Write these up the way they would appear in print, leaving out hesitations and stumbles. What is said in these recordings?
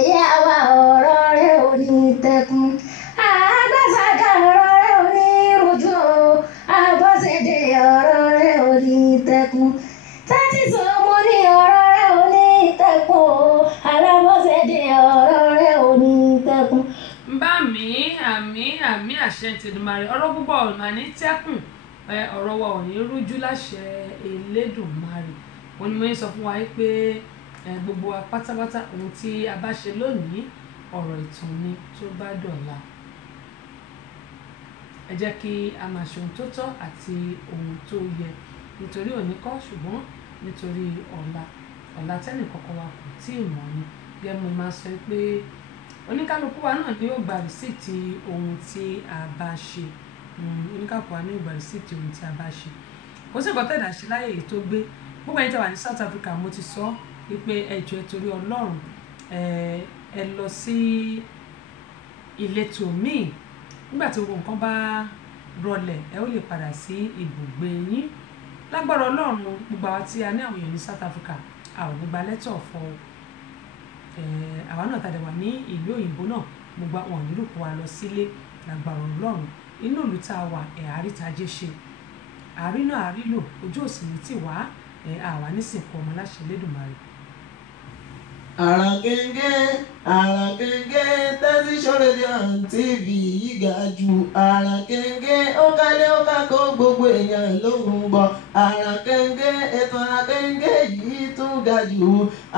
ìyá wa ọ̀rọ̀ rẹ̀ ò ní tẹkùn àgbàsàkà ọ̀rọ̀ rẹ̀ ò ní rújú Abọ́sẹ̀dé ọ̀rọ̀ rẹ̀ ò ní tẹkùn tẹ́tí sọ mo ní ọ̀rọ̀ rẹ̀ ò ní tẹkùn Alábọ́sẹ̀dé ọ̀rọ̀ rẹ̀ ò ní tẹkùn. bá mi àmì àṣẹ tìdùmarè ọ̀rọ̀ púpọ̀ ọ̀nà ní tẹ́kùn ọ̀rọ̀ wa ò ní rújú láṣẹ Elédùmarè òun ni mo ń sọ fún wa pé gbogbo wa pátápátá ohun tí a bá ṣe lónìí ọ̀rọ̀ ìtàn ni tó bá dọ̀la ẹ jẹ́ kí a máa ṣe ohun tó tọ́ àti ohun tó yẹ nítorí òní kọ́ ṣùgbọ́n nítorí ọ̀la tẹ́nì kọ̀ọ̀kan wa kò tí ì mọ̀ ni gẹ́gẹ́ mo máa sọ pé oníkálukú wa náà ni ó gba rìsíìtì ohun tí a bá ṣe oníkálukú wa ní ó gba rìsíìtì ohun tí a bá ṣe kò sí nǹkan tẹ̀dá ṣe láyé èyí tó gbé gbogbo ẹni tí a wà ní South Africa mo ti sọ wípé ẹjọ́ ẹ torí Ọlọ́run ẹ lọ sí ìletò míì nígbà tí gbogbo nǹkan bá rọlẹ̀ ẹ ó lè padà sí ibùgbé yín lágbára Ọlọ́run gbogbo àwa tí a ní àwọn èèyàn ní South Africa a ò ní gba lẹ́tọ̀ fọ àwa náà tàdé wà ní ìlú òyìnbó náà gbogbo àwọn onílùkù wa lọ sílé lágbára Ọlọ́run inú ìlú tá a wà àrítajé ṣe àrínà àrílò ojú òsì ní tiwa àwa nísìnkú ọmọ láṣẹ Elédùmarè. Àràkẹ́ngẹ́ tẹlifíṣàn rédíò TV yìí ga jù Àràkẹ́ngẹ́ ó kálé ó kákó gbogbo èèyàn ló ń gbọ́ Àràkẹ́ngẹ́ ètò Àràkẹ́ngẹ́ yìí tún ga jù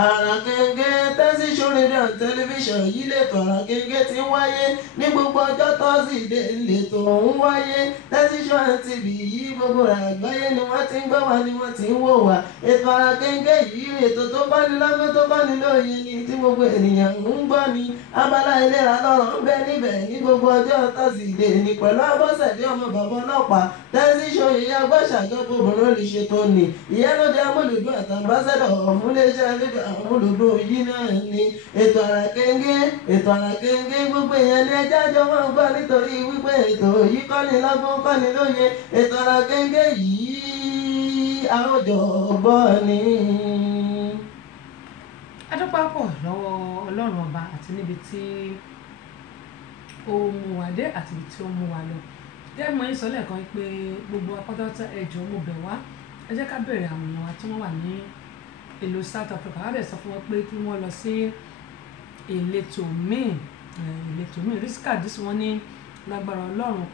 Àràkẹ́ngẹ́ tẹlifíṣàn yìí lètò Àràkẹ́ngẹ́ ti ń wáyé ní gbogbo ọjọ́ tọ́sídẹ̀ẹ́ lètò ń wáyé tẹlifíṣàn TV yìí gbogbo àgbáyé ni wọ́n ti ń gbọ́ wá ni wọ́n ti ń wò wá ètò Àràkẹ́ngẹ́ yìí ètò tó bá ní lọ́gbọ́n tó bá ní lóye ni tí gbogbo ènìyàn ń gbọ́ ni abala ìlera lọ́rọ̀ ń bẹ níbẹ̀ ní gbogbo ọjọ́ tọ́sídẹ̀ẹ́ ní pẹ̀lú Abọ́sẹ̀dé ọmọ bàbá ọlọ́pàá tẹlifíṣàn yìí agbáṣàjọpọ̀ obìnrin lè ṣe tó ní ìyálóde amúlùdún àtàmbásẹ́dọ̀ ọ̀múléṣẹ́ rédíò amúlùdún yìí náà ni ètò Àràkẹ́ngẹ́ gbogbo èèyàn ní ẹjẹ́ àjọ máa ń gbọ́ nítorí wípé ètò yìí kọ́ni lọ́gbọ́n kọ́ni lóye ètò Àràkẹ́ngẹ́ yìí àwùjọ gbọ́ ni. adúpẹ́ pọ̀ lọ́wọ́ Ọlọ́run ọba àti níbi tí ó mú wa dé àti ibi tí ó mú wa lọ gẹ́gẹ́ mo ń sọ lẹ́ẹ̀kan pé gbogbo apátátá ẹjọ́ mo bẹ̀ wá ẹ jẹ́ ká bẹ̀rẹ̀ àwọn èèyàn wa tí wọ́n wà ní ìlú South Africa wá dẹ̀ sọ fún wọn pé kí wọ́n lọ sí ìletò míì rísíkà dísù wọn ní lágbára Ọlọ́run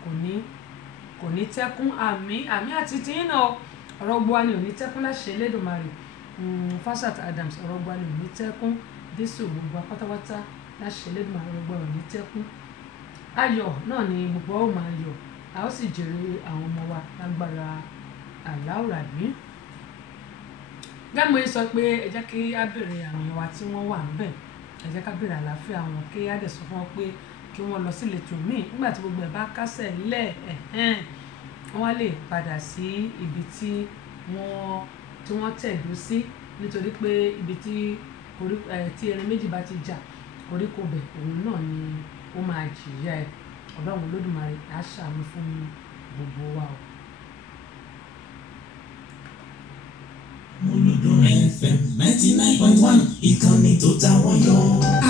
kò ní tẹ́kún àmì àti tìyín náà ọ̀rọ̀ gbọ́ ni ò ní tẹ́kún láṣẹ Elédùmarè Fasat Adams ọ̀rọ̀ gbọ́ ni ò ní tẹ́kún dísù gbogbo pátápátá láṣẹ Elédùmarè ọ̀rọ̀ gbọ́ ò ní tẹ́kún ayọ̀ náà ni gbogbo ó máa yọ̀ a ó sì jèrè àwọn ọmọ wa lágbára aláwòrán gbàgbé sọ pé ẹ jẹ́ kí á bèrè àwọn èèyàn wa tí wọ́n wà níbẹ̀ ẹ jẹ́ ká bèrè àlàáfíà wọn kí á dẹ̀ sọ fún wọn pé kí wọ́n lọ sí ìletò míì nígbà tí gbogbo ẹ̀ bá kásẹ̀ lẹ̀ wọ́n lè padà sí ibi tí wọ́n tẹ̀dó sí nítorí pé ibi tí erin méjì bá ti jà koríko bẹ̀ òun náà ni ó máa jìyà ẹ̀ Ọlọ́run Olódùmarè á ṣàánú fún gbogbo wa o. Olódùn FM 99.1 ìkànnì tó ta wọ́n yọ.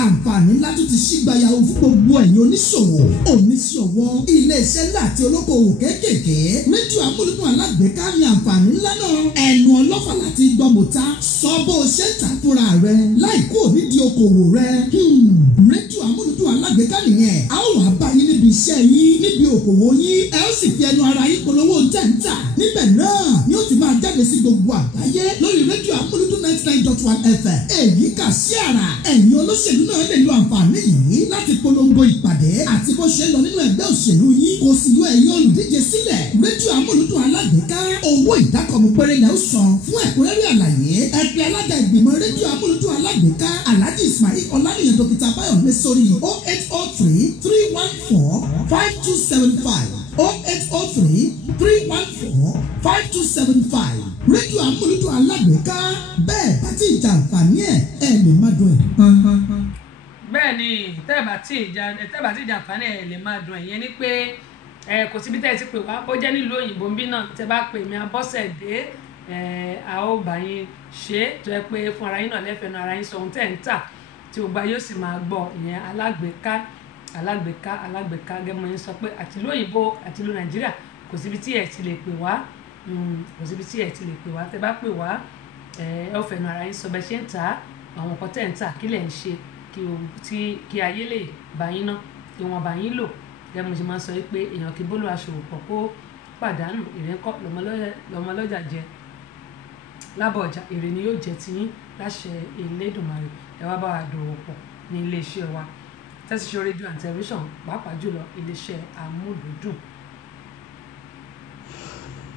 Àǹfààní ńlá tó ti ṣígbàyàwó fún gbogbo ẹ̀yin oníṣòwò iléeṣẹ́ ńlá àti olókoòwò kéékèèké rédíò amúlùdún alágbèéká ní àǹfààní ńlá náà ẹnu ọlọ́fà láti gbọ́mọ̀ta sọ bó o ṣe ń tà fúnra rẹ láì kó nídìí okòwò rẹ rédíò amúlùdún alágbèéká nìyẹn a ó wà bá yín níbi iṣẹ́ yín níbi okòwò yín ẹ ó sì fi ẹnu ara yín polówó jẹ́ǹtà níbẹ̀ náà ni ó ti máa jáde sí gbogbo àgbáyé lórí rédíò amúlùdún 99.1 FM èyí kà sí àrà ẹ̀yin olóṣèlú náà lè lo àǹfààní yìí láti polongo ìpàdé àti bó ṣe lọ nínú ẹgbẹ́ òṣèlú yìí kò sì yọ ẹ̀yin olùdíje sílẹ̀ rédíò amúlùdún alágbèéká owó ìdákọ̀mù péré lẹ́ ó san fún ẹ̀kúnrẹ́rẹ́ àlàyé ẹ pè alága ìgbìmọ̀ rédíò amúlùdún alágbèéká Alhaji Ismail Ọláníyàn dókítà Báyọ̀mí sórí 0803 314 5275 0803 314 5275 rédíò amúlùdún alágbèéká bẹ́ẹ̀ bá ti jà àǹfààní ẹ̀ lè má dùn ẹ̀. bẹ́ẹ̀ ni tẹ́ẹ̀bà tí ìjà àǹfààní ẹ̀ lè má dùn ẹ̀yẹn ni pé kò síbi tẹ́ ẹ ti pè wá ó jẹ́ nílùú òyìnbó ń bí náà tẹ́ bá pè mí Abọ́sẹ̀dé a ó bá yín ṣe tó yẹ pé fún ara yín náà lẹ́fẹ̀ẹ́ náà ara yín sọ ohun tẹ́ ń tà tí gbogbo ayé ó sì máa gbọ́ ìyẹn alágbèéká gẹ́gẹ́ mo ń sọ pé àti ìlú òyìnbó àti ìlú Nàìjíríà kò síbi tí ẹ ti lè pè wá tẹ́ bá pè wá ẹ ó fẹ̀nu ara yín sọ bẹ́ẹ̀ ṣe ń tà àwọn nǹkan tẹ̀ ń tà kí lẹ̀ ń ṣe kí ayé lè bá yín ná kí wọ́n bá yín lò gẹ́gẹ́ mo ṣe máa ń sọ pé èèyàn kì í bólú aṣòwò pọ̀ kó pàdánù èrè ńkọ́ lọ́mọlọ́jà jẹ lábọ̀ ọjà èrè ni yóò jẹ́ tiyín láṣẹ Elédùmarè ẹ wá bá wa dòwò pọ̀ ní iléeṣẹ́ wa Tẹ́síṣó rédíò and tẹlifíṣàn pàápàá jùlọ iléeṣẹ́ amúlùúdùn.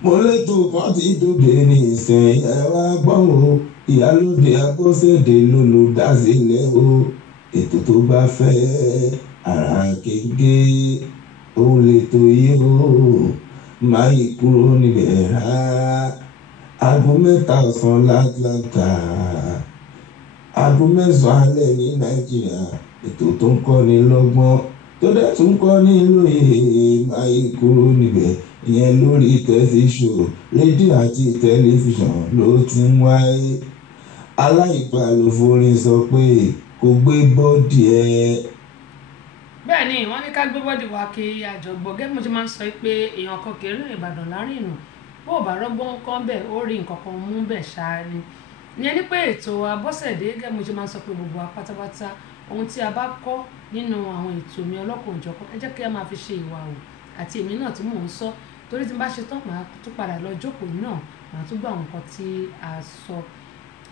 mo létò kan tí dòde ní ìsìn ẹ wá gbọ́n o Ìyálóde Abọ́sẹ̀dé lolùdásílẹ̀ o ètò tó bá fẹ́ ara kéńké ó lè tó yé o máa yí kúrò níbẹ̀ rárá. Aago 3 ọ̀sán l'Atlanta, aago 9 alẹ́ ní Nàìjíríà, ètò tó ń kọ́ni lọ́gbọ́n tó dẹ̀ tún kọ́ni lóye máa yí kúrò níbẹ̀ ìyẹn lórí Tẹ́síṣó rédíò àti tẹlifíṣàn ló ti ń wáyé. Aláìgbà ló forin sọ pé kò gbé bọ́dì ẹ. bẹ́ẹ̀ ni wọ́n ní ká gbé bọ́dì wa kí àjọgbọ́ gẹ́gẹ́ mo ti máa ń sọ pé èèyàn kan kì í rìn Ìbàdàn láàrin ìnù bó o bá rọ́gbọ́n kan bẹ́ẹ̀ ó rí nǹkan kan mú bẹ́ẹ̀ ṣáá ni ìyẹn ní pé ètò Abọ́sẹ̀dé gẹ́gẹ́ mo ti máa ń sọ pé gbogbo wa pátápátá ohun tí a bá kọ́ nínú àwọn ètò mi ọlọ́kùnrin òjọ̀kan ẹ jẹ́ kí a máa fi ṣe ìwà o àti èmi náà tí mò ń sọ torí tí n bá ṣe tán màá tún padà lọ jókòó náà màá tún gbọ́ àwọn nǹkan tí a sọ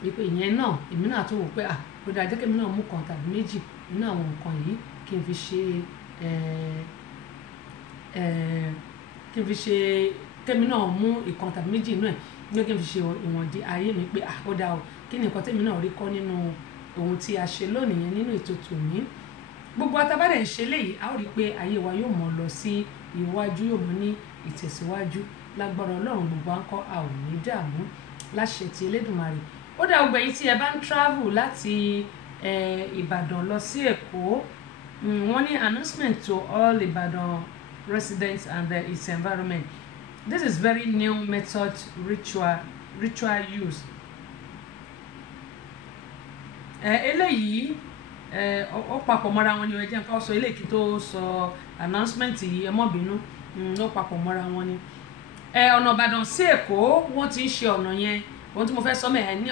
wípé ìyẹn náà èmi náà tún wò pé ó dáa jẹ́ kí èmi náà mú kan tàbí méjì nínú àwọn nǹkan yìí kí n fi ṣe kẹ́mi náà mú ìkan tàbí méjì inú ẹ̀ ní kí n fi ṣe ìwọ̀nde ayé mi pé ó dáa o kí ni nǹkan tẹ́mi náà rí kọ́ nínú ohun tí a ṣe lónìí yẹn nínú ètò tòní gbogbo atabádẹ̀ ń ṣe léyìí a ó rí i pé ayé wa yóò mọ̀ lọ sí iwájú yóò mú ní ìtẹ̀síwájú lágbára Ọlọ́run gbogbo à ń kọ́ a ò ní dààmú láṣẹ ti Elédùmarè ó dá gbogbo ẹ̀yin tí ẹ bá ń travel láti Ìbàdàn lọ sí Èkó wọ́n ní announcement to all Ìbàdàn residents and its environment. This is very new method ritual use. Eléyìí ó papọ̀ mọ́ra wọn ni ẹ jẹ́ nǹkan sọ eléyìí kí tó sọ announcement yìí ẹ mọ́ bínú ó papọ̀ mọ́ra wọn ni. Ọ̀nà Ìbàdàn sí Èkó wọ́n ti ń ṣe ọ̀nà yẹn ohun tí mo fẹ́ sọ mẹ́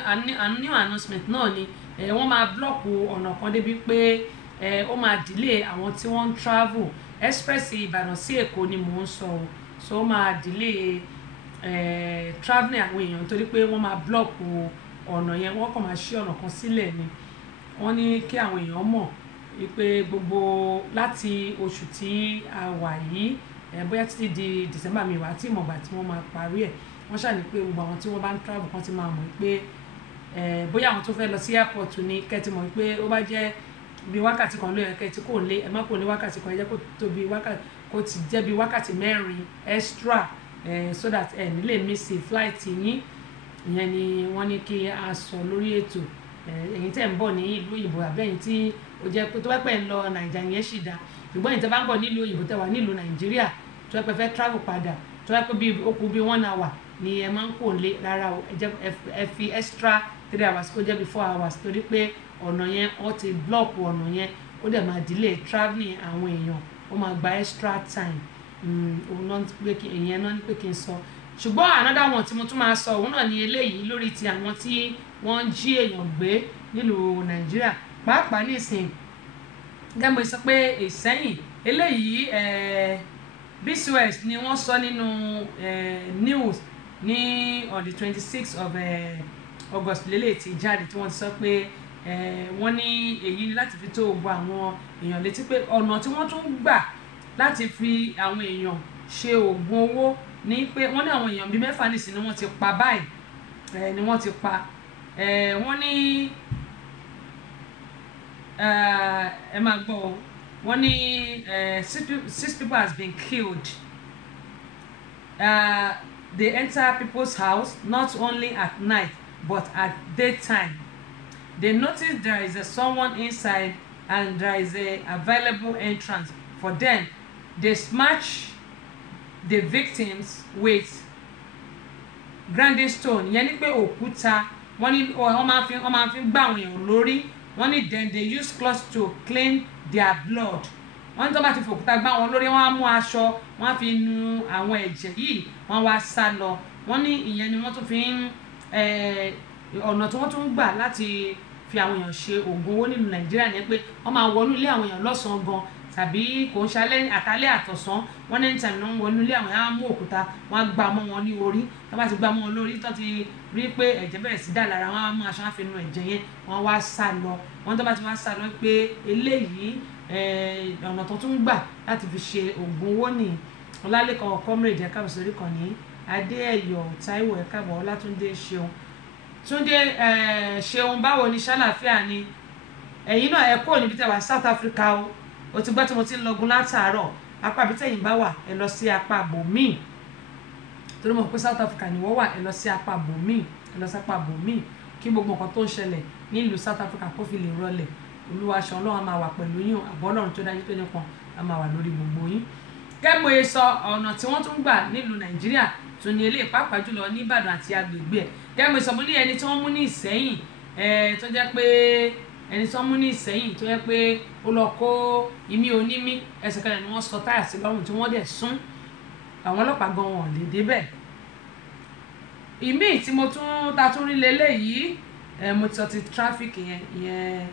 new announcement náà ni wọ́n máa blọ́ọ̀kù ọ̀nà kan débi pé ó máa delay àwọn tí wọ́n ń travel express Ìbàdàn sí Èkó ni mò ń sọ o so ó máa delay travelling àwọn èèyàn torí pé wọ́n máa block ọ̀nà yẹn wọ́n kàn máa ṣí ọ̀nà kan sílẹ̀ ni wọ́n ní kí àwọn èèyàn mọ̀ wípé gbogbo láti oṣù tí a wà yìí bóyá títí di December mi wà tí ìmọ̀gbà tí wọ́n máa parí ẹ̀ wọ́n ṣàní pé gbogbo àwọn tí wọ́n bá ń travel kan ti máa mọ̀ pé bóyá àwọn tó fẹ́ lọ sí airport ni kẹ́tì mọ̀ pé ó bá jẹ́ bí wákàtí kan ló yẹ kẹ́tì kò lé ẹ má kò ní wákàtí kan ẹ jẹ́ kó tó bí wákàtí kó ti jẹ́ bí wákàtí 4 extra so that ẹ nílé miss flight yín ìyẹn ni wọ́n ní kí a sọ lórí ètò ẹ̀yin tẹ́ ń bọ̀ ní ìlú òyìnbó àbí ẹ̀yin tí ó jẹ́ pé tó bá pẹ́ ń lọ Nàìjíríà yẹn sì dá ṣùgbọ́n ẹ̀yin tẹ́ bá ń bọ̀ nílùú òyìnbó tẹ́ wà nílùú Nàìjíríà tó bá pẹ́ fẹ́ travel padà tó bá pẹ́ bí ó kù bí 1 hour ni ẹ máa ń kó lé rárá o ẹ fi extra 3 hours kó jẹ́ bí 4 hours torí pé ọ̀nà yẹn wọ́n ti block ọ̀nà yẹn ó dẹ̀ máa delay travelling àwọn èèyàn ó máa gba extra time òun náà pé kí èèyàn náà ní pé kí n sọ ṣùgbọ́n another one tí mo tún máa sọ òun náà ni eléyìí lórí ti àwọn tí wọ́n ń jí èèyàn gbé nílùú Nàìjíríà pàápàá nísìn gẹ́gẹ́ bí mo sọ pé Ìsẹ́yìn eléyìí BCOS ni wọ́n sọ nínú news ní on the 26th of August lélẹ̀ tí jáde tí wọ́n ti sọ pé wọ́n ní èyí ni láti fi tó gbogbo àwọn èèyàn létí pé ọ̀nà tí wọ́n tún gbà láti fi àwọn èèyàn ṣe oògùn owó ní pé wọ́n ní àwọn èèyàn bíi 6 nìsín ni wọ́n ti pa báyìí ni wọ́n ti pa wọ́n ní ẹ máa gbọ́ wọ́n ní 6 people has been killed they enter people's house not only at night but at daytime. They notice there is someone inside and there is a available entrance for them. They smash the victims with grinding stone. Yẹn ni pé òkúta wọ́n máa fi gbá àwọn èèyàn lórí wọ́n ní then they use cloth to clean their blood wọ́n ní tó bá ti fòkúta gbá wọn lórí wọ́n á mú aṣọ wọ́n á fi nu àwọn ẹ̀jẹ̀ yìí wọ́n wá sá lọ wọ́n ní ìyẹn ni wọ́n tún fi ń ọ̀nà tí wọ́n tún ń gbà láti fi àwọn èèyàn ṣe oògùn owó nínú Nàìjíríà ni pé wọ́n máa wọnú ilé àwọn èèyàn lọ́sàn-án gan tàbí kò ń ṣalẹ́ àtàlẹ́ àtọ̀sán wọ́n ní time náà ń wọnú ilé àwọn èèyàn á mú òkúta wọ́n á gbá mọ́ wọn ní orí tó bá ti gbá mọ́ wọn lórí tó ti rí pé ẹ̀jẹ̀ bẹ̀rẹ̀ sí dà lára wọ́n á mú aṣọ àfi nu ẹ̀jẹ̀ yẹn wọ́n wá sá lọ wọ́n tó bá ti wá sá lọ pé eléyìí ọ̀nà tó tún gbà láti fi ṣe oògùn owó ní Ọlálékan comrade ẹ̀ka òṣèré kan ní Adéẹ̀yọ̀ Táíwò ẹ̀ka àbọ̀ Ọlátúndé Ṣeun Túndé Ṣeun báwo ni ṣàlàáfíà ni ẹ̀yin náà ẹ kúrò níbi tẹ́wà South Africa o ti gbọ́ tí mo ti ń lọgun látàárọ̀ apá àbí tẹ̀yìn bá wà ẹ lọ sí apá bòmíì torí mo pé South Africa ni wọ́n wà ẹ lọ sí apá bòmíì ẹ lọ sí apá bòmíì kí gbogbo nǹkan tó ń ṣẹlẹ̀ nílùú South Africa kó fi lè rọlẹ̀ Olúwa ṣọ́ Ọlọ́run á máa wà pẹ̀lú yín àbọ̀ Ọlọ́run tó dájú tó nípọn á máa wà lórí gbogbo yín kẹ́mo ye sọ ọ̀nà tí wọ́n tún gbà nílùú Nàìjíríà tó ní eléyìí pàápàá jùlọ ní Ìbàdàn àti agbègbè ẹ̀ kẹ́mo sọ mo ní ẹni tí wọ́n mú ní Ìsẹ́yìn tó jẹ́ pé ẹni tí wọ́n mú ní Ìsẹ́yìn tó jẹ́ pé ó lọ kó imí onímí ẹsẹ̀ kan ni wọ́n sọ táyà sí lọ́rùn tí wọ́n dẹ̀ sún àwọn ọlọ́pàá gan wọn lè débẹ̀ ìmí tí mo tún ta tún rí leléyìí mo ti sọ ti traffic yẹn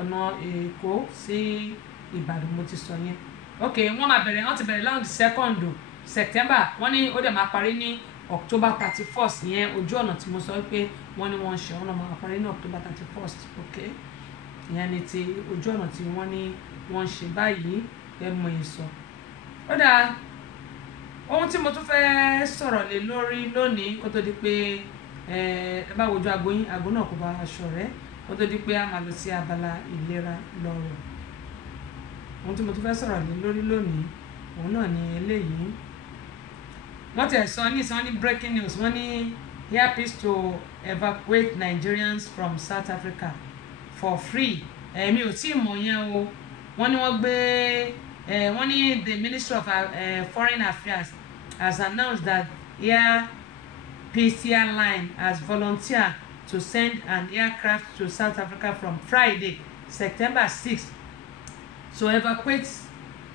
ọ̀nà Èkó sí Ìbàdàn mo ti sọ yẹn ok wọ́n ti bẹ̀rẹ̀ láwọn 2nd September wọ́n ní ó dẹ̀ máa parí ní October 31st yẹn ojú ọ̀nà tí mo sọ pé wọ́n ní wọ́n ń ṣe ọ̀nà máa parí ní October 31st ok ìyẹn ni ti ojú ọ̀nà tí wọ́n ní wọ́n ń ṣe báyìí ẹ mọ ìsọ. Ó dáa ohun tí mo tún fẹ́ sọ̀rọ̀ lé lórí lónìí kó tó di pé ẹ bá wojú aago yín aago náà kò bá aṣọ rẹ̀ kó tó di pé a máa lọ sí abala ìlera lọ́rọ̀ ohun tí mo tún fẹ́ sọ̀rọ̀ lé lórí lónìí òun náà ni eléyìí wọ́n ti sọ ní ìsọ ní breaking news wọ́n ní earpiece to evacuate Nigerians from South Africa for free èmi ò tí ì mọ̀ yẹn o wọ́n ní wọ́n gbé wọ́n ní the Ministry of Foreign Affairs has announced that Peace Airline has volunteered to send an aircraft to South Africa from Friday, September 6th to evacuate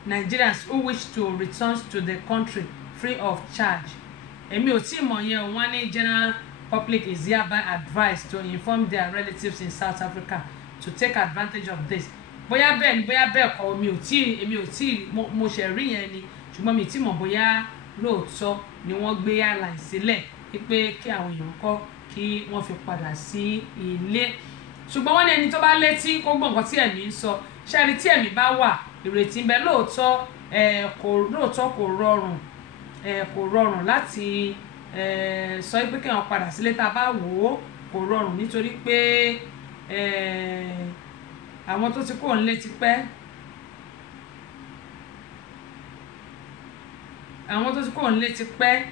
Nigerians who wish to return to the country free of charge. Èmi ò tí ì mọ̀ yẹn o wọ́n ní general public is hereby advised to inform their relatives in South Africa to take advantage of this. Bóyá bẹ́ẹ̀ ni bóyá bẹ́ẹ̀ kọ́ èmi ò tí mo ṣẹ̀ rí yẹn ni ṣùgbọ́n mi ò tí mọ̀ bóyá lóòótọ́ ni wọ́n gbé airline sílẹ̀ wípé kí àwọn èèyàn kọ́ kí wọ́n fi padà sí ilé ṣùgbọ́n wọ́n ní ẹni tó bá létí kó gbọ́ nǹkan tí ẹ̀mí ń sọ ṣẹ́ni tí ẹ̀mí bá wà ìrètí ń bẹ lóòótọ́ kò rọrùn láti sọ pé kí wọ́n padà sílé tá a bá wò ó kò rọrùn nítorí pé àwọn tó ti kúrò nílé ti pẹ́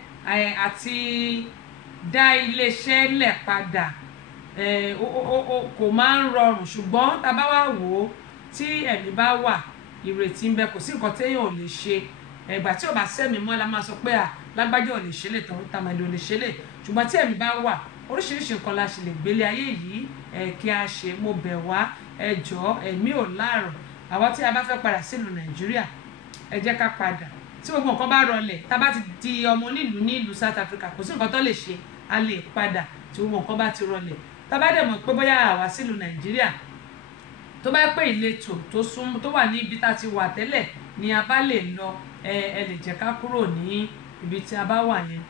àti dá iléeṣẹ́ lẹ̀ padà kò máa ń rọrùn ṣùgbọ́n tá a bá wá wò ó tí ẹ̀mí bá wà ìrètí ń bẹ kò sí nǹkan téèyàn ò lè ṣe ìgbà tí ò bá sẹ́mi mọ́ la máa sọ pé lágbájá ò lè ṣe lè tọ̀hún tàmàlì ò lè ṣe lè ṣùgbọ́n tí ẹ̀mí bá wà oríṣiríṣi nǹkan la ṣe lè gbélé ayé yìí kí a ṣe mo bẹ̀ wá ẹ jọ̀ọ́ ẹ̀mí ò láàrọ̀ àwa tí a bá fẹ́ padà sílùú Nàìjíríà ẹ jẹ́ ká padà tí gbogbo nǹkan bá rọlẹ̀ tá a bá ti di ọmọ onílùú ní ìlú South Africa kò sí nǹkan tó lè ṣe a lè padà tí gbogbo nǹkan bá ti rọlẹ̀ tá a bá dẹ̀ mọ̀ pé bóyá àwa sílùú Nàìjíríà tó bá pé ìletò tó wà ní ibi tá a ti wà tẹ́lẹ̀ ni a bá lè lọ ẹ lè jẹ́ ká kúrò ní ibi tí a bá wà yẹn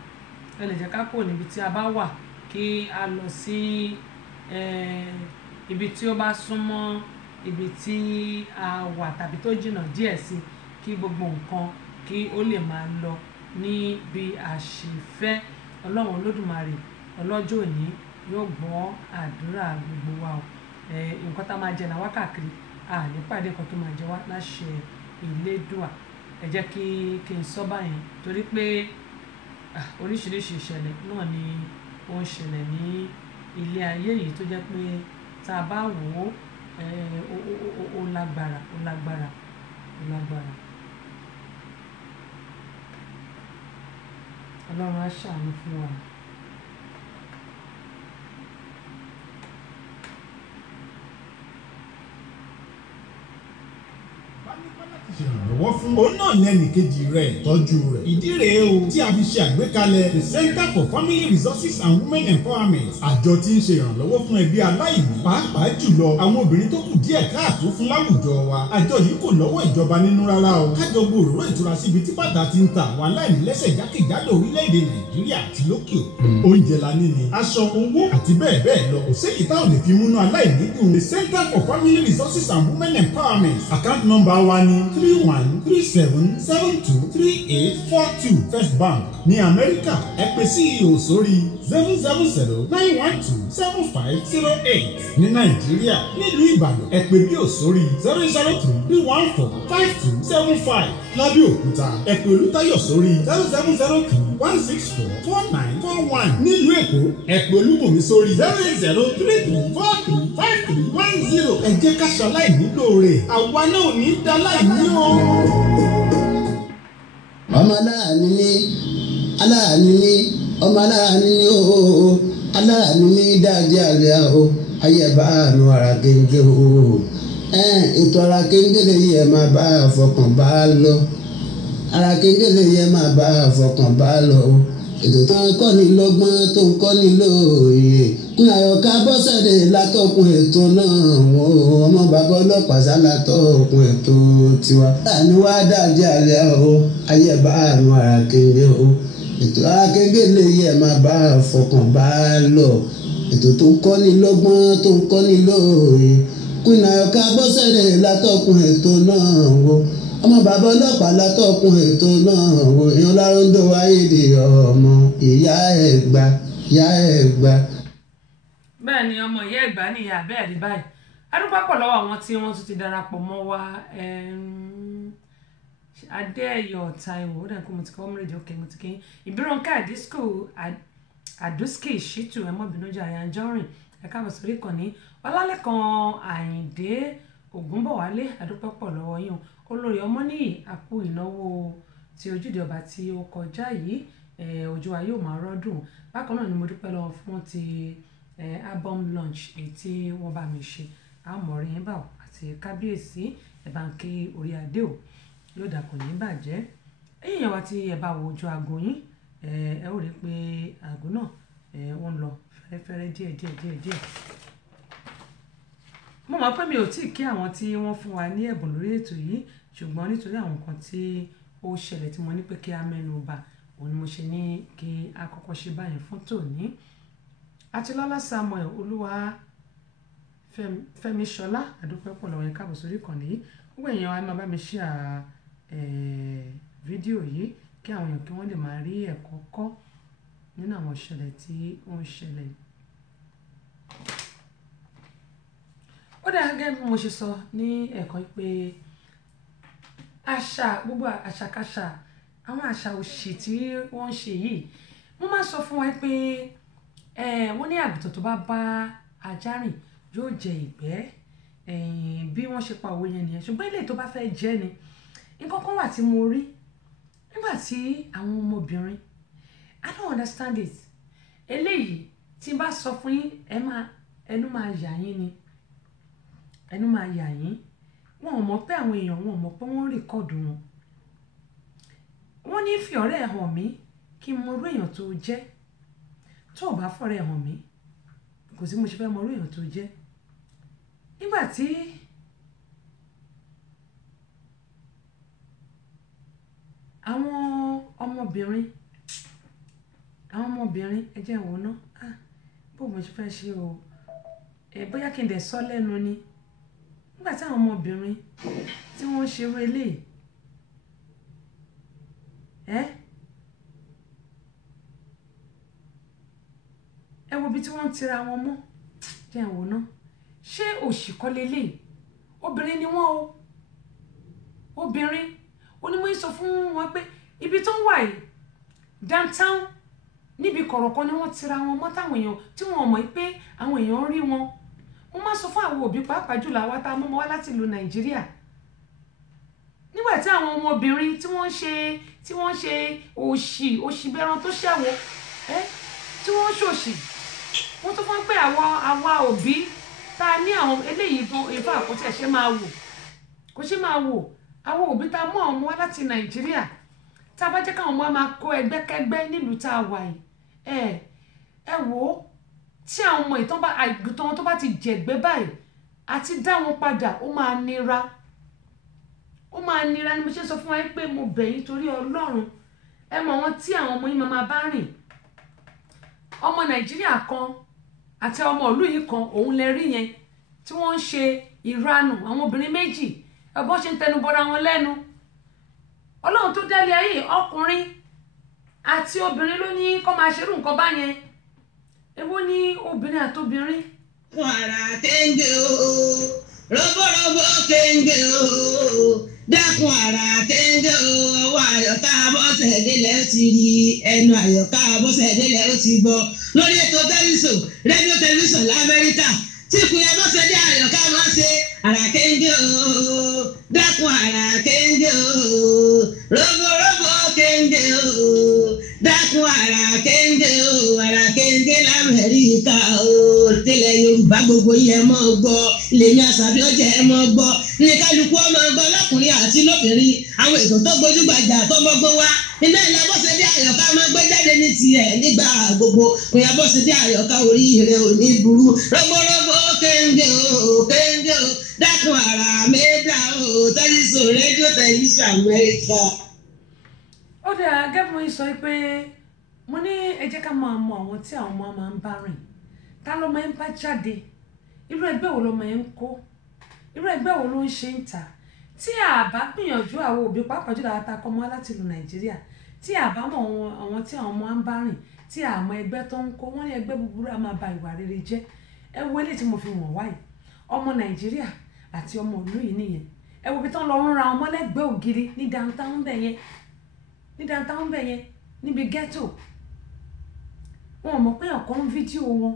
ẹ lè jẹ́ ká kúrò níbi tí a bá wà kí a lọ sí ibi tí ó bá súnmọ́ ibi tí a wà tàbí tó jìnnà díẹ̀ sí kí gbogbo nǹkan kí ó lè máa lọ ní bí a ṣe fẹ́ Ọlọ́run Olódùmarè ọlọ́jọ́ òní yóò gbọ́ àdúrà gbogbo wa o nǹkan tá a máa jẹ náà wákàkiri nípàdé nǹkan tó máa jẹ wá láṣẹ Elédùà ẹ jẹ́ kí n sọ báyìí torí pé oríṣiríṣi ìṣẹ̀lẹ̀ náà ni ó ń ṣẹlẹ̀ ní ilé ayé yìí tó jẹ́ pé tá a bá wò ó lágbára Ọlọ́run á ṣàánú fún wa. ṣèrànlọ́wọ́ fún òun náà lẹ́nì kejì rẹ̀ tọ́jú rẹ̀. ìdí rèé o tí a fi ṣe àgbékalẹ̀ the Center for Family Resources and Women Empowerment. àjọ tí ń ṣe ìrànlọ́wọ́ fún ẹbí aláìní pàápàá jùlọ àwọn obìnrin tó kù díẹ̀ káàtó fún láwùjọ wa. àjọ yìí kò lọ́wọ́ ìjọba nínú rárá o. kájọ gbòòrò ìtura síbi tí bàtà ti ń ta àwọn aláìní lẹ́sẹ̀ jákèjádò orílẹ̀-èdè Nàìjíríà àti lókè òkun. oúnjẹ la níní aṣọ owó àti bẹ́ẹ̀ bẹ́ẹ̀ lọ. kò sí ìta ò lè fi múnú aláìní dùn. the Center for Family Resources and Women Empowerment. account number wa ni 3137723842 First Bank ní Amẹ́ríkà. ẹ pè CEO sórí 07091275008. ní Nàìjíríà nílùú Ìbàdàn ẹ pè bí ò sórí 003145275. lábẹ́òkúta ẹ pè Olútáyọ̀ sórí 07031644941. nílùú Èkó ẹ pè Olúbùnmi sórí 08033435310. ẹ jẹ́ ká ṣaláìní lóore àwa náà ò ní dá láìní o. ọmọ aláàánú ni ọmọ aláàánú ni o aláàánú ni dáadé àlẹ́ o ayé bá àánú ara kéńké o ètò ara kéńké lè yẹ máa bá àfọkàn bá lọ ara kéńké lè yẹ máa bá àfọkàn bá lọ ètò tó ń kọ́ni lọ́gbọ́n tó ń kọ́ni lóye kún àyọká bọ́sẹ̀dẹ̀ látọ̀kùn ètò náà wọ́n ọmọ bàbá ọlọ́pàá sálátọ̀kùn ètò tiwa. àní wá dájú àlẹ́ o ayé bá àrùn ara kéńgé o ètò ara kéńgé lè yẹ máa bá fọkàn bá lọ ètò tó ń kọ́ni lọ́gbọ́n tó ń kọ́ni lóye kún àyọká bọ́sẹ̀dẹ̀ látọ̀kùn ètò náà wọ́n ọmọ bàbá ọlọ́pàá látọ̀kùn ètò náà wò yan lárúndó wáyédè ọmọ ìyá Ẹ̀gbá ìyá Ẹ̀gbá. bẹ́ẹ̀ ni ọmọ ìyá Ẹ̀gbá ní ìyá bẹ́ẹ̀ rí báyìí adúpẹ́ pọ̀ lọ́wọ́ àwọn tí wọ́n tún ti darapọ̀ mọ́ wa Adéyọ̀ Táíwò ó dẹ̀ kó mo ti kọ́ mọ́rẹ́dì òkè mo ti kí Ìbírónkẹ́ àdísíkò àdúskì ṣítù ẹ̀mọ́bìnújà àyànjọ́rìn ẹ̀ka àbọ̀sọ̀rí kan ní Ọlálẹ́kan Àyìndé Ògúnbọ̀wálé adúpẹ́ pọ̀ lọ́wọ́ yín olórí Ọmọníyì àkú ìnáwó ti ojúde ọba tí ó kọjá yìí ojú wa yóò máa rọ́dùn bákan náà ni mo dúpẹ́ lọ́wọ́ fún ti album launch èyí tí wọ́n bá mi ṣe àmọ̀rin yín báwò àti kábíyèsí ẹ̀bànkì orí adé ò yóò dàpọ̀ ní bàjẹ́ ẹ̀yìn yẹn wá tí ẹ bá wo ojú aago yín ẹ ó rí pé aago náà wọ́n lọ fẹ́rẹ́fẹ́rẹ́ díẹ̀. mo mọ̀ pé mi ò tí ì kí àwọn tí wọ́n fún wa ní ẹ̀bùn lórí ètò yìí ṣùgbọ́n nítorí àwọn nǹkan tí ó ṣẹlẹ̀ tí mo ní pé kí a mẹ́nu bà òun ni mo ṣe ní kí a kọ́kọ́ ṣe báyìí fún tòní. Àtilọ́lá Samuel Olúwa Fẹ́mi Ṣọlá àdúpẹ́ pọ̀ lọ́wọ́ yẹn káàbọ̀ sórí ìkànnì yìí gbogbo èèyàn wa máa bá mi share fídíò yìí kí àwọn èèyàn kí wọ́n lè máa rí ẹ̀kọ́ kọ́ nínú àwọn ìṣẹ̀lẹ̀ tí ó ń ṣẹlẹ̀. ó dáa gẹ́gẹ́ bí mo ṣe sọ ní ẹ̀kọ́ pé àṣà gbogbo àṣàkáṣà àwọn àṣà òṣì tí wọ́n ń ṣe yìí mo máa sọ fún wa pé wọ́n ní àgùntàn tó bá bá ajá rìn yóò jẹ ìgbẹ́ bí wọ́n ṣe pa òwe yẹn nìyẹn ṣùgbọ́n ilé tó bá fẹ́ jẹ́ ni nǹkan kan wà tí mo rí nígbà tí àwọn ọmọbìnrin I don't understand it eléyìí tí n bá sọ fún yín ẹnu máa yà yín ni ẹnu máa yà yín wọn ò mọ̀ pé àwọn èèyàn wọn ò mọ̀ pé wọ́n rìkọ́ọ̀dù wọn wọ́n ní fi ọ̀rẹ́ ẹ̀ hàn mí kí n mọ irú èèyàn tó jẹ́ tó o bá fọ̀rẹ́ ẹ̀ hàn mí kò sí mo ṣe fẹ́ mọ irú èèyàn tó jẹ́ nígbà tí àwọn ọmọbìnrin ẹ jẹ́ ìwọ̀n náà bó mo ṣe fẹ́ ṣe o bóyá kí n dẹ̀ sọ lẹ́nu ni nígbà tí àwọn ọmọbìnrin tí wọ́n ṣe eré eléyìí ẹ wo ibi tí wọ́n ń tira wọn mọ́ jẹ́ ìwọ̀n náà ṣé òṣì kọ́ leléyìí obìnrin ni wọ́n o obìnrin onímọ̀ sọ fún wọn pé ibi tó ń wà yìí downtown níbi kọ̀rọ̀kan ni wọ́n tira wọn mọ́ táwọn èèyàn tí wọ́n mọ̀ pé àwọn èèyàn rí wọn mo máa sọ fún àwọn òbí pàápàá jùlọ àwa tá a mọ́ wá láti ìlú Nàìjíríà nígbà tí àwọn ọmọbìnrin tí wọ́n ṣe òṣì bẹran tó ṣàwọ̀ tí wọ́n ṣòṣì wọ́n tó fún pé àwa òbí tá a ní àwọn eléyìí gan ifá àkótí ẹ̀ṣẹ̀ máa wò kò ṣe máa wò àwọn òbí tá mú àwọn ọmọ wá láti Nàìjíríà tá a bá jẹ́ káwọn ọmọ máa kó ẹgbẹ́kẹ́gbẹ́ nílùú tá a wà yìí ẹ wò ó tí àwọn ọmọ ìtàn bá àgùntàn tó bá ti jẹ̀gbẹ́ báyìí àti dá wọn padà ó máa nira ni mo ṣe sọ fún wa pé mo bẹ̀ yín torí Ọlọ́run ẹ mọ̀ wọn tí àwọn ọmọ yín máa bá rìn ọmọ Nàìjíríà kan àti ọmọ ìlú yìí kan òun lè rí yẹn tí wọ́n ń ṣe ìranù àwọn obìnrin méjì ẹ̀bọ́n ṣe ń tẹnu bọra wọn lẹ́nu Ọlọ́run tó dálé ayé ọkùnrin àti obìnrin ló ní kó máa ṣerú nǹkan báyẹn èwo ni obìnrin àti obìnrin. wàrà kéńgé o rogbòrogbò kéńgé o dákun àrà kéńgé o ọwọ́ Àyọ̀ká Abọ́sẹ̀dé ó ti rí ẹnu Àyọ̀ká Abọ́sẹ̀dé ó ti gbọ́ lórí ètò rédíò tẹlifíṣàn l'Amẹ́ríkà tí ìpínlẹ̀ Abọ́sẹ̀dé Àyọ̀ká máa ṣe àrà kéńgé o dákun àrà kéńgé o rogbòrogbò kéńgé o dákun àrà kéńgé o àrà kéńgé l'Amẹ́ríkà o tẹ́lẹ̀ Yorùbá gbogbo yẹn mọ́ gbọ́ lèmi Àṣàbí ọ̀jẹ̀ ẹ̀ mọ́ gbọ́ ní kálukú ọmọ gbọ́ lọ́kùnrin àti lóbìnrin àwọn ètò tó gbojúgbajà tó mọ́gbọ́n wá iná ìlà Abọ́sẹ̀dé Àyọ̀ká máa gbé jáde ní tiẹ̀ nígbà gbogbo òyìn Abọ́sẹ̀dé Àyọ̀ká orí rẹ̀ ò ní burú rogbòrogbò kéńgé o kéńgé o dákun àrà mẹ́ta o tẹ́lifíṣàn rédíò tẹlifíṣàn Amẹ́ríkà. ó dà gẹ́gẹ́ bí mo sọ pé mo ní ẹ jẹ́ ká máa mọ àwọn tí àwọn ọmọ máa ń bá rìn ta ló máa ń bá jáde irú ẹgbẹ́ wo ló máa ń kó irú ẹgbẹ́ wo ló ń ṣe ń tà tí a bá gbìyànjú àwọn òbí pàápàá jùlọ àwọn takọ mọ́ láti ìlú Nàìjíríà tí a bá mọ àwọn tí àwọn ọmọ ń bá rìn tí a mọ ẹgbẹ́ tó ń kó wọ́n ní ẹgbẹ́ búburú á máa ba ìwà rere jẹ́ ẹ wo eléyìí tí mo fi wọ̀n wáyé ọmọ Nàìjíríà àti ọmọ ìlú yìí nìyẹn ẹ wo bí tán lọ ń ra ọmọ lẹ́gbẹ̀ẹ́ ògiri ní downtown bẹ̀ yẹn níbi ghetto wọn ò mọ̀ pé ọ̀kan ń fídíò wọn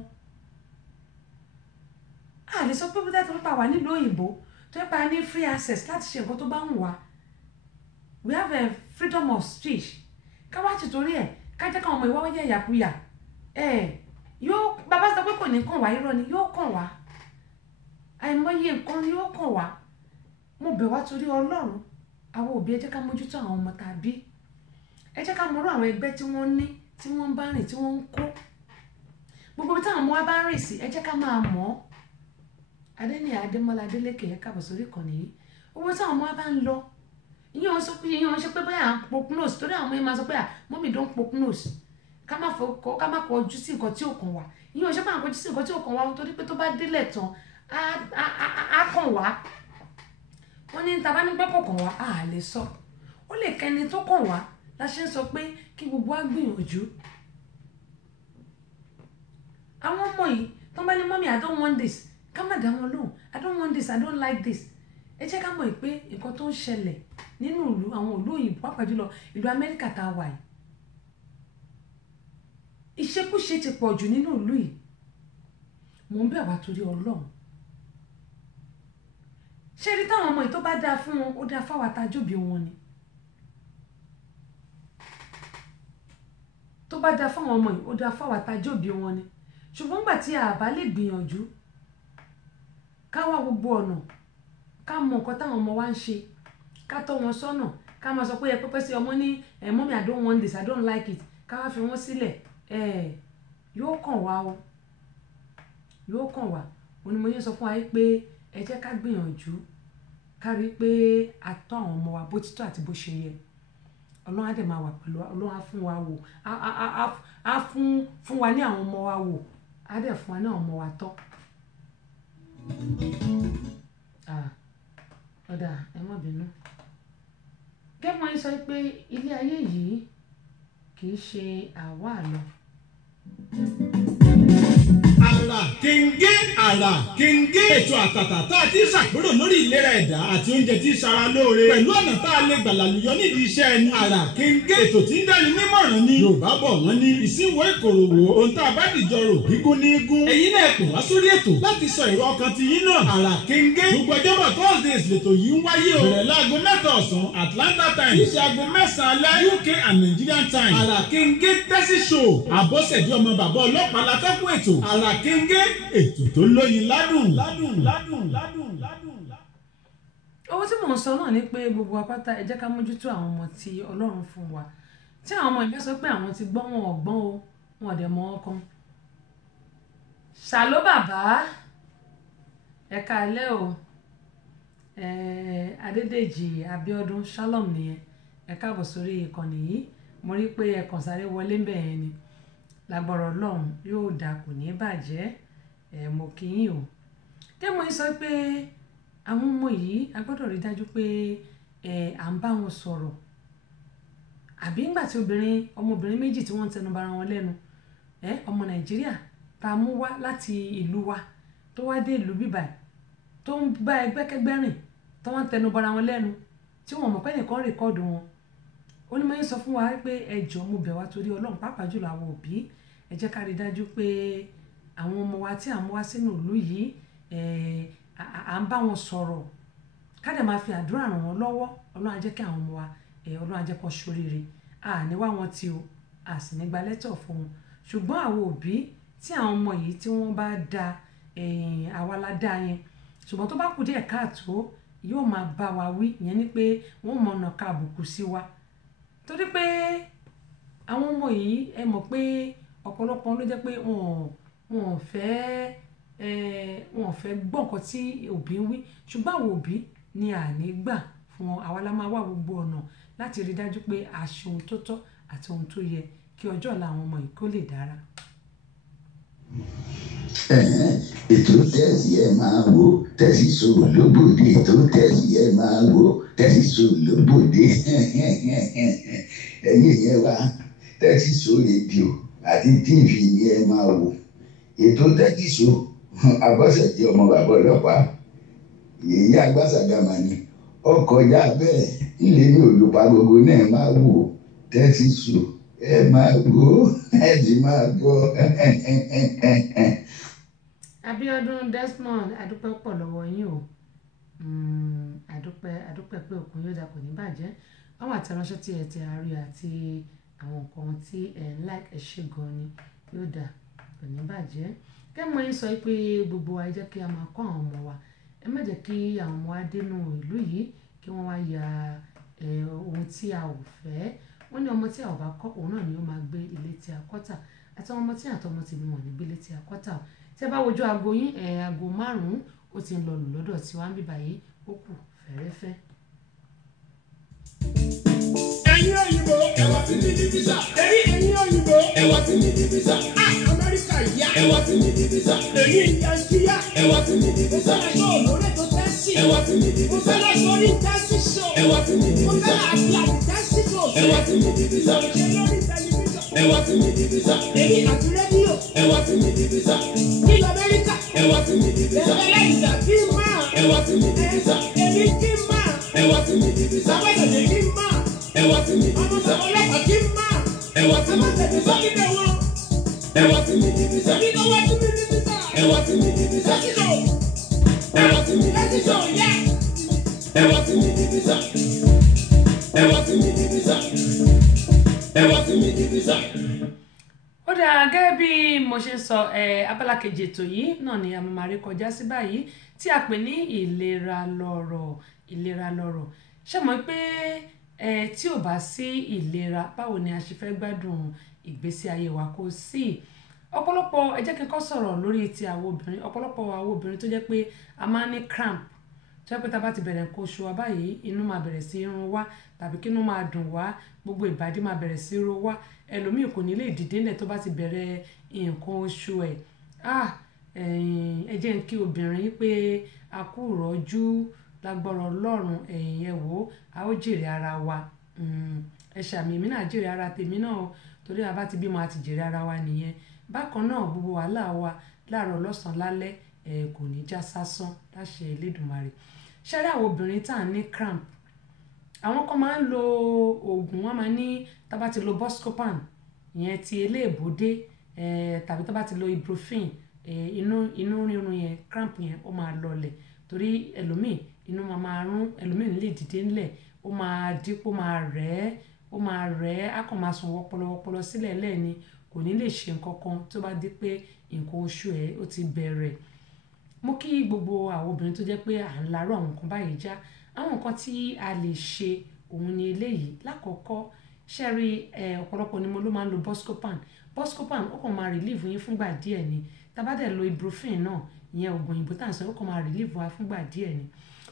a lè sọ pé bí dáàtọ̀ nípa wà nílùú òyìnbó tó yẹ pa ní free access láti ṣe nǹkan tó bá ń wà we have a freedom of speech ká wá ti torí ẹ̀ ká jẹ́ káwọn ọmọ ìwá wáyé ẹ̀yàkuyà yóò bàbá sọ pé kò ní kàn wá irọ́ ni yóò kàn wá àìmọye nǹkan ni yóò kàn wá mo bẹ̀ wá torí Ọlọ́run àwọn òbí ẹ jẹ́ ká mójútó àwọn ọmọ tàbí ẹ jẹ́ ká mọ̀rọ̀ àwọn ẹgbẹ́ tí wọ́n ní tí wọ́n ń bá rìn tí wọ́n ń kó gbogbo táwọn ọmọ wa bá rìn sí ẹ jẹ́ ká máa mọ̀ ọ́ Adéníyì Adémọ́lá Adélékè ẹ káàbọ̀ sórí ìkànnì yìí owó táwọn ọmọ wa bá ń lọ ìyẹn wọn ṣe pé bóyá à ń poknose torí àwọn ọmọ yẹn máa sọ pé mọ́mì don poknose ká má kọjú sí nǹkan tí ò kàn wá ìyẹn wọn ṣe pé à ń kọjú sí nǹkan tí ò kàn wá torí pé tó bá délẹ̀ tán á kàn wá wọ́n ní tàbá ní pé kò kàn wá á lè sọ ó lè kẹ́ni tó kàn wá la ṣe ń sọ pé kí gbogbo wa gbìyànjú àwọn ọmọ yìí tó bá ní mọ́mì I don't want this ká má dá wọn lóhùn I don't want this I don't like this ẹ jẹ́ ká mọ̀ pé nǹkan tó ń ṣẹlẹ̀ nínú ìlú àwọn ìlú òyìnbó pàápàá jùlọ ìlú Amẹ́ríkà tá a wà yìí ìṣekúṣe ti pọ̀ jù nínú ìlú yìí mò ń bẹ̀ wá torí Ọlọ́run ṣé rí táwọn ọmọ yìí tó bá dáa fún wọn ó dáa fáwọn àtàjòbí wọn ni tó bá dáa fáwọn ọmọ yìí ó dáa fáwọn àtàjòbí wọn ni ṣùgbọ́n nígbà tí a bá lè gbìyànjú ká wá gbogbo ọ̀nà ká mọ nǹkan táwọn ọmọ wa ń ṣe ká tọ́ wọn sọ́nà ká máa sọ pé ẹ pẹ́pẹ́ sí ọmọ ní mọ́mí I don't want this I don't like it ká wá fi wọ́n sílẹ̀ yóò kàn wá o yóò kàn wá òun ni mo yẹ sọ fún wa pé ẹ jẹ́ ká gbìyànjú ká rí pé a tọ́ àwọn ọmọ wa bó ti tọ́ àti bó ṣe yẹ Ọlọ́run á dẹ̀ máa wà pẹ̀lú Ọlọ́run á fún wa wò á fún wa ní àwọn ọmọ wa wò á dẹ̀ fún wa ní àwọn ọmọ wa tọ́. ọ̀dà ẹ má bínú gẹ́gbọ́n yín sọ pé ilé ayé yìí kì í ṣe àwa àlọ́. àrà kéńgé ètò àtàtà tá a ti ṣàpérò lórí ìlera ẹ̀dá àti oúnjẹ tí ń ṣara lóore pẹ̀lú ọ̀nà tá a lè gbàlàlùyọ nídìí iṣẹ́ ẹni àrà kéńgé ètò tí ń dáni nímọ̀ràn ni Yorùbá bọ̀ wọ́n ní ìsínwó ìkòròwò ohun tá a bá dìjọ rò gígún ní gún èyí náà pè wá sórí ètò láti sọ èrò ọkàn ti yín náà àrà kéńgé gbogbo ọjọ́bọ̀ Thursdays lètò yìí ń wáyé o bẹ̀rẹ̀ láago 7 ọ̀sán Atlanta time ìṣe aago 9 alẹ́ UK and Nigerian time àrà kéńgé tẹ́sí show Àbọ̀sẹ̀dé ọmọ bàbá ọlọ́pàá látọ́kùn ètò àrà kéńgé ètò tó lóyin ládùn. owó tí mò ń sọ náà ni pé gbogbo apáta ẹ jẹ́ ká mójútó àwọn ọmọ tí Ọlọ́run fún wa tí àwọn ọmọ ìgbà sọ pé àwọn ti gbọ́n wọn ọ̀gbọ́n o wọn ò dẹ̀ mọ ọkàn ṣàló bàbá ẹ káalẹ́ o Adédèjì Abíọ́dún Shalom nìyẹn ẹ káàbọ̀ sórí ìkànnì yìí mo rí pé ẹ kàn sáré wọlé ń bẹ̀ yẹn ni lágbára Ọlọ́run yóò dà kò ní bàjẹ́ mo kí yín o tẹ́mọ̀ yín sọ pé àwọn ọmọ yìí a gbọ́dọ̀ rí dájú pé à ń bá wọn sọ̀rọ̀ àbí ńgbà tí ọmọbìnrin méjì tí wọ́n ń tẹnu bara wọn lẹ́nu ọmọ Nàìjíríà tá a mú wá láti ìlú wa tó wá dé ìlú bíbáyìí tó ń bá ẹgbẹ́kẹ́gbẹ́ rìn tó wọ́n ń tẹnu bara wọn lẹ́nu tí wọ́n mọ̀ pé nìkan rìkọ́ọ̀dù wọn onímọ̀yìn sọ fún wa pé ẹ jọ̀ọ́ mo bẹ̀ wá torí Ọlọ́run pàápàá jùlọ àwọn òbí ẹ jẹ́ ká rí dájú pé àwọn ọmọ wa tí à ń wá sínú ìlú yìí à ń bá wọn sọ̀rọ̀ ká dẹ̀ máa fi àdúrà ràn wọ́n lọ́wọ́ Ọlọ́run á jẹ́ kí àwọn ọmọ wa Ọlọ́run á jẹ́ kó ṣoríire ní wá wọn tí o a sì ní gba lẹ́tọ̀ fún wọn ṣùgbọ́n àwọn òbí tí àwọn ọmọ yìí tí wọ́n bá da àwa la dá yẹn ṣùgbọ́n tó bá kù díẹ̀ káàtó yóò máa bá wa wí ìyẹn ni pé wọ́n mọ̀ ọ̀nà ká àbùkù sí wa torí pé àwọn ọmọ yìí ẹ mọ̀ pé ọ̀pọ̀lọpọ̀ ló jẹ́ pé wọn ò fẹ́ gbọ́ nǹkan tí òbí ń wí ṣùgbọ́n àwọn òbí ni àní gbà fún wọn àwa la máa wá gbogbo ọ̀nà láti rí dájú pé a ṣe ohun tó tọ́ àti ohun tó yẹ kí ọjọ́ ọ̀la àwọn ọmọ yìí kó lè dára. ètò tẹ̀sí ẹ̀ máa wò tẹ̀sí sòrò lóbòde ètò tẹ̀sí ẹ̀ máa wò tẹ̀sí sòrò lóbòde ẹ̀yìn yẹn wá tẹ̀sí sòrò rédíò àti tíìfì ni ẹ̀ máa wò ètò tẹ̀sí sòrò Abọ́sẹ̀dé ọmọ bàbá ọlọ́pàá yèyí agbásàgámà ni ọkọjá bẹ́ẹ̀ ilé ní olùpàgọ́gọ́ náà máa wò tẹ̀sí sòrò ẹ máa wò ẹ sì máa gbọ́. Abíọ́dún Desmond adúpẹ́ pọ̀ lọ́wọ́ yín o adúpẹ́ pé òkun yóò dà kò ní bàjẹ́ àwọn àtẹ̀ránṣẹ́ tí ẹ ti àárí àti àwọn nǹkan tí ẹ ń like ẹ ṣe gan ni yóò dà kò ní bàjẹ́ kẹ́mọ̀ yín sọ pé gbogbo wa jẹ́ kí a máa kọ́ àwọn ọmọ wa ẹ má jẹ́ kí àwọn ọmọ wa dénú ìlú yìí kí wọ́n wá ya ohun tí a ò fẹ́ wọ́n ní ọmọ tí a ò bá kọ́ òun náà ni ó máa gbé ilé tí a kọ́ tà àti ọmọ tí àtọmọ ti ní wọn ní gbé ilé tí a kọ́ tà tẹ́ bá wojú aago yín aago 5 ó ti ń lọ lù lọ́dọ̀ tí wọ́n á ń bíbá yìí ó kù fẹ́rẹ́fẹ́. ẹ̀yin òyìnbó ẹ̀wà tí ní di visa. ẹ̀yin òyìnbó ẹ̀wà tí ní di visa. Amẹ́ríkà yá ẹ̀wà tí ní di visa. ẹ̀yin Nàìjíríà ẹ̀wà tí ní di visa. mo fẹ́ lọ lórí ètò tẹ́sí. ẹ̀wà tí ní di visa. mo fẹ́ lọ sórí tẹ́sí show. ẹ̀wà tí ní di visa. mo fẹ́ lọ àpìlàdì tẹ́sí show. ẹ̀wà tí ní di visa. mo ṣe lórí tẹlifíṣàn. ẹ̀wà tí ní di visa. èmi àti rédíò. ẹ̀wà tí ní di visa. nílò Amẹ́ríkà. ẹ̀wà tí ní di visa. ẹ̀fẹ̀lẹ́ ìjà kí n máa. ẹ̀wà tí ní di visa. èmi kí n máa. ẹ̀wà tí ní di visa. Abọ́sẹ̀dé kí n máa. ẹ̀wà tí ní di visa. ọlọ́pàá kí n máa. ẹ̀wà tí ní di visa. ẹ̀wà tí ní di visa. ẹ̀wà tí ní di visa. ẹ̀wà tí ní di visa. ẹ̀wà tí ní di visa. ẹ̀wà tí ní di visa. ẹ̀wà tí ní di visa. ó dáa gẹ́gẹ́ bí mo ṣe ń sọ abala kejì ètò yìí náà ni a máa rí kọjá sí báyìí tí a pè ní ìlera lọ́rọ̀ ṣé mọ̀ pé tí ò bá sí ìlera báwo ni a ṣe fẹ́ gbádùn ìgbésí ayé wa kò sí ọ̀pọ̀lọpọ̀ ẹ jẹ́ kí n kọ́ sọ̀rọ̀ lórí ti àwọn obìnrin ọ̀pọ̀lọpọ̀ àwọn obìnrin tó jẹ́ pé a máa ń ní cramp tó jẹ́ pé tá a bá ti bẹ̀rẹ̀ nǹkan oṣù wa báyìí inú máa bẹ̀rẹ̀ sí run wá tàbí kí inú máa dùn wá gbogbo ìbàdí máa bẹ̀rẹ̀ sí ro wá ẹlòmíì kò ní lè dìde nílẹ̀ tó bá ti bẹ̀rẹ̀ nǹkan oṣù ẹ̀ ẹ jẹ́ n kí obìnrin pé a kú rọ́jú lágbọ́rọ̀ Ọlọ́run ẹ wò a ó jèrè ara wa ẹ ṣàmì èmi náà jèrè ara tèmi náà o torí a bá ti bímọ àti jèrè ara wa nìyẹn bákan náà gbogbo wàhálà wa láàárọ̀ lọ́sàn-án lálẹ́ kò ní já sásán láṣẹ Elédùmarè ṣẹ́rí àwọn obìnrin tá à ń ní cramp àwọn kan máa ń lo oògùn wọn máa ní tá bá ti lo Buscopan ìyẹn ti eléèbódé tàbí tá bá ti lo ibuprofen inú rírun yẹn cramp yẹn ó máa lọlẹ̀ torí ẹlòmíì inú máa rún ẹlòmíì nílé dìde ńlẹ̀ ó máa dípò máa rẹ̀ á kàn máa sùn wọpọlọ sílẹ̀ lẹ́ẹ̀ni kò ní lè ṣe nǹkan kan tó bá dé pé nǹkan oṣù ẹ̀ ó ti bẹ̀rẹ̀ mo kí gbogbo àwọn obìnrin tó jẹ́ pé à ń larọ́ àwọn nǹkan báyìí já àwọn nǹkan tí a lè ṣe òun ni eléyìí. Lákọ̀ọ́kọ́ ṣẹ́rí ọ̀pọ̀lọpọ̀ ni mo ló máa ń lo Buscopan ó kàn máa relieve yín fúngbà díẹ̀ ni. Tá bá dẹ̀ lo ibuprofen náà ìyẹn oògùn òyìnbó tá à ń sọ ó kàn máa relieve wa fúngbà díẹ̀ ni.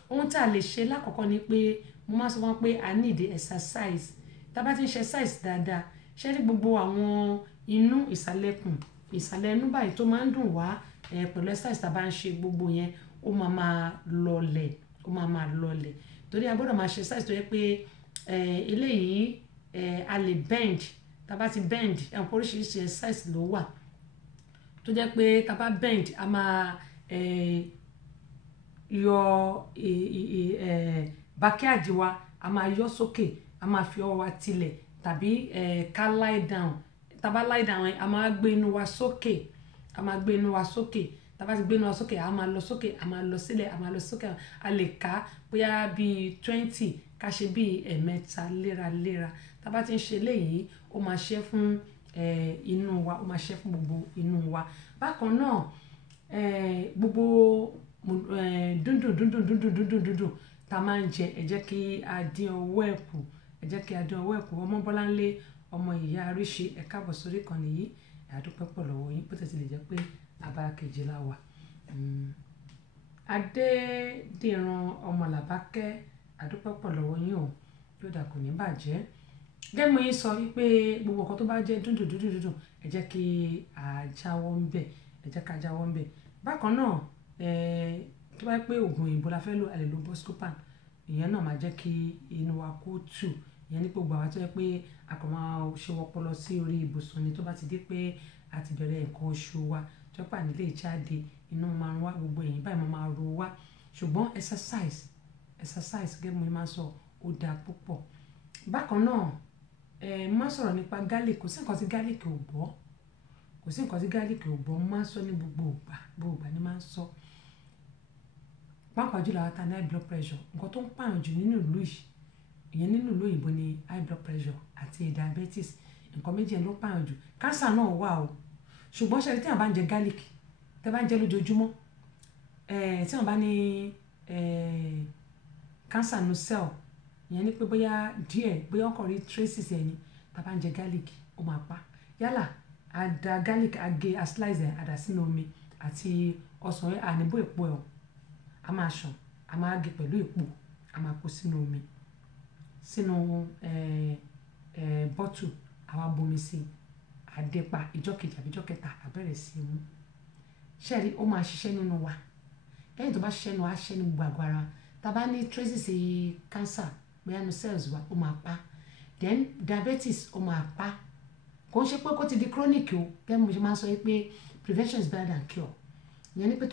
Ohun tá a lè ṣe lákọ̀ọ́kọ́ ni pé mo máa sọ fún wọn pé I need exercise. Tá bá ti ń ṣe exercise dáadáa ṣẹ́rí gbogbo àwọn inú ìsàlẹ̀ inú báyìí tó máa ń dùn wá pẹ̀lú exercise tá bá ń ṣe gbogbo yẹn ó máa máa lọlẹ̀ torí a gbọ́dọ̀ máa ṣe exercise tó yẹ pé eléyìí a lè bend. Tá bá ti bend oríṣiríṣi exercise ló wà tó jẹ́ pé tá bá bend a máa yọ backyard wa a máa yọ sókè a máa fi ọwọ́ wa tilẹ̀ tàbí ká lie down. Tá bá lie down a máa gbé inú wa sókè tá bá ti gbé inú wa sókè a máa lọ sókè a máa lọ sílẹ̀ a máa lọ sókè a lè ká bóyá bíi 20 ká ṣe bíi ẹ̀mẹ́ta léraléra. Tá bá ti ń ṣe léyìí ó máa ṣe fún inú wa ó máa ṣe fún gbogbo inú wa. Bákan náà gbogbo dúndùn tá máa ń jẹ ẹ jẹ́ kí a dín ọwọ́ ẹ̀ kù ọmọ Bọ́láńlé ọmọ ìyá Àríṣe ẹ káàbọ̀ sórí ìkànnì yìí àdúpẹ́ pọ̀ lọ́wọ́ yín bó tẹ̀sí lè jẹ́ pé abala kejì la wà. Adédìran ọmọ Làbákẹ́ àdúpẹ́ pọ̀ lọ́wọ́ yín o yóò dà kò ní bàjẹ́. Gẹ́gẹ́ mo yín sọ wípé gbogbo nǹkan tó bá jẹ́ dúndùn ẹ jẹ́ kí a jáwọ́ ń bẹ̀. Bákan náà tó bá pé oògùn òyìnbó la fẹ́ lò a lè lo Buscopan ìyẹn náà máa jẹ́ kí inú wa kó tù. Ìyẹn ní gbogbo àwa tó yẹ pé a kàn máa ṣe wọ́pọ̀ lọ sí orí ibùsùn ni tó bá ti dé pé a ti bẹ̀rẹ̀ nǹkan oṣù wa tó pà nílé ìjáde inú máa ń wá gbogbo ẹ̀yìn báyìí máa ro wá ṣùgbọ́n exercise gẹ́gẹ́ mo máa ń sọ ó dáa púpọ̀. Bákan náà máa sọ̀rọ̀ nípa garlic kò sí nǹkan tí garlic ò gbọ́ máa ń sọ ní gbogbo ìgbà ni máa ń sọ. Pàápàá jùlọ àwọn tá ní high blood pressure nǹkan tó ń pààyàn jù nínú ìlú yìí ìyẹn nínú ìlú òyìnbó ni high blood pressure àti diabetes nǹkan méjì ló pààyàn jù. Cancer náà wà o ṣùgbọ́n ṣe tí wọ́n bá ń jẹ garlic tẹ́ bá ń jẹ lójoojúmọ́ tí wọ́n bá ní cancer no cell ìyẹn ní pé bóyá wọ́n kàn rí traces ẹni tá bá ń jẹ garlic ó máa pa yálà a da garlic a gé a slice ẹ̀ a dà sínú omi àti ọsàn ẹ̀ àníbó èpo ẹ̀ a máa ṣàn a máa gé pẹ̀lú èpo a máa kó sínú omi sínú bọ́tù àwa bomi sí àdẹ́pà ìjọ́ kejì àbí ìjọ́ kẹta àbẹ̀rẹ̀ sí mú ṣẹ́ẹ̀rí ó máa ṣiṣẹ́ nínú wa lẹ́yìn tó bá ṣiṣẹ́ nínú wa ṣiṣẹ́ ní gbogbo àgọ́ ara tá bá ní traces cancer bóyá nu cells wa ó máa pa then diabetes ó máa pa kò ń ṣe pé kó ti di chronic o gẹ́gẹ́ bí mo ṣe máa ń sọ pé prevention is better than cure ìyẹn ní pé tó